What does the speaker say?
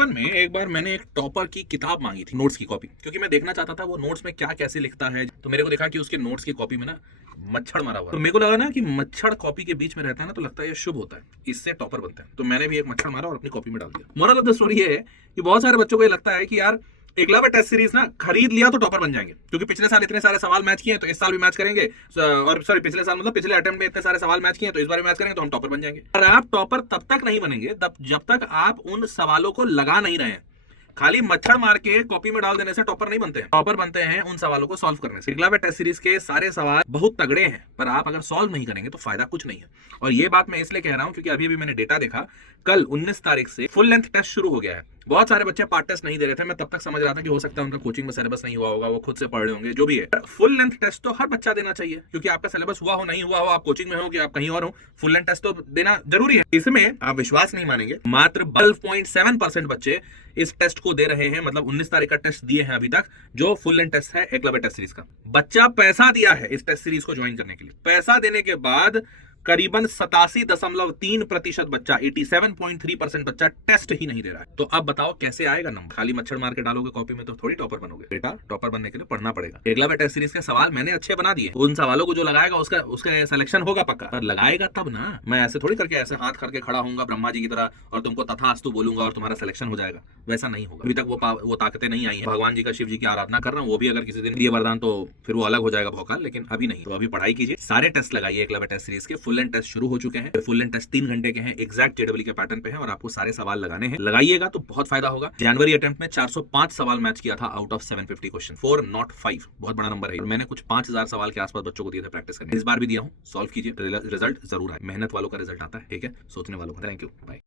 बचपन में एक बार मैंने एक टॉपर की किताब मांगी थी, नोट्स की कॉपी, क्योंकि मैं देखना चाहता था वो नोट्स में क्या कैसे लिखता है। तो मेरे को देखा कि उसके नोट्स की कॉपी में ना मच्छर मरा हुआ, तो मेरे को लगा ना कि मच्छर कॉपी के बीच में रहता है ना, तो लगता है ये शुभ होता है, इससे टॉपर बनता है। तो मैंने भी एक मच्छर मारा और अपनी कॉपी में डाल दिया। मोरल ऑफ द स्टोरी ये है कि बहुत सारे बच्चों को ये लगता है कि यार एकलव्य टेस्ट सीरीज ना खरीद लिया तो टॉपर बन जाएंगे, क्योंकि पिछले साल इतने सारे सवाल मैच किए हैं तो इस साल भी मैच करेंगे। और सॉरी, पिछले साल मतलब पिछले अटेम्प्ट में इतने सारे सवाल मैच किए हैं तो इस बार भी मैच करेंगे तो हम टॉपर बन जाएंगे। और आप टॉपर तब तक नहीं बनेंगे जब तक आप उन सवालों को लगा नहीं रहे हैं। खाली मच्छर मार के कॉपी में डाल देने से टॉपर नहीं बनते हैं। टॉपर बनते हैं उन सवालों को सॉल्व करने से। एकलव्य टेस्ट सीरीज के सारे सवाल बहुत तगड़े हैं, पर आप अगर सॉल्व नहीं करेंगे तो फायदा कुछ नहीं है। और ये बात मैं इसलिए कह रहा हूं क्योंकि अभी मैंने डेटा देखा, कल 19 तारीख से फुल लेंथ टेस्ट शुरू हो गया है। बहुत सारे बच्चे पार्ट टेस्ट नहीं दे रहे थे। मैं तब तक समझ रहा था कि हो सकता है उनका कोचिंग में सिलेबस नहीं हुआ होगा, वो खुद से पढ़ रहे होंगे, जो भी है। फुल लेंथ टेस्ट तो हर बच्चा देना चाहिए, क्योंकि आपका सिलेबस हुआ हो नहीं हुआ हो, आप कोचिंग में हो कि आप कहीं और हो, फुल लेंथ टेस्ट तो देना जरूरी है। इसमें आप विश्वास नहीं मानेंगे, मात्र 12.7% बच्चे इस टेस्ट को दे रहे हैं। मतलब 19 तारीख का टेस्ट दिए हैं अभी तक, जो फुल लेंथ टेस्ट है एकलव्य टेस्ट सीरीज का। बच्चा पैसा दिया है इस टेस्ट सीरीज को ज्वाइन करने के लिए। पैसा देने के बाद करीबन 87.3% बच्चा, 87.3% बच्चा टेस्ट ही नहीं दे रहा है। तो अब बताओ कैसे आएगा नंबर? खाली मच्छर मार के डालोगे कॉपी में तो थोड़ी टॉपर बनोगे बेटा। टॉपर बनने के लिए पढ़ना पड़ेगा। एकलव्य टेस्ट सीरीज के सवाल मैंने अच्छे बना दिए। उन सवालों को जो लगाएगा उसका सिलेक्शन होगा पक्का, पर लगाएगा तब ना। मैं ऐसे थोड़ी करके ऐसे हाथ करके खड़ा होऊंगा ब्रह्मा जी की तरह और तुमको तथास्तु बोलूंगा और तुम्हारा सिलेक्शन हो जाएगा। वैसा नहीं होगा। अभी तक वो ताकतें नहीं आई है। भगवान जी का, शिव जी की आराधना कर रहा हूँ, वो भी अगर किसी दिन दिए वरदान तो फिर वो अलग हो जाएगा भौकाल, लेकिन अभी नहीं। तो अभी पढ़ाई कीजिए, सारे टेस्ट लगाइए। एकलव्य टेस्ट सीरीज के फुल एंड टेस्ट शुरू हो चुके हैं। फुल एंड टेस्ट 3 घंटे के हैं, एग्जैक्ट जेडब्ल्यू के पैटर्न पे है और आपको सारे सवाल लगाने हैं। लगाइएगा तो बहुत फायदा होगा। जनवरी अटेम्प्ट में 405 सवाल मैच किया था आउट ऑफ 750 क्वेश्चन, 4 नॉट 5। बहुत बड़ा नंबर है। मैंने कुछ 5000 सवाल के आसपास बच्चों को दिए थे प्रैक्टिस करने। इस बार भी दिया हूँ। सॉल्व कीजिए, रिजल्ट जरूर आए। मेहनत वालों का रिजल्ट आता है, ठीक है, सोचने वालों का। Thank you, bye.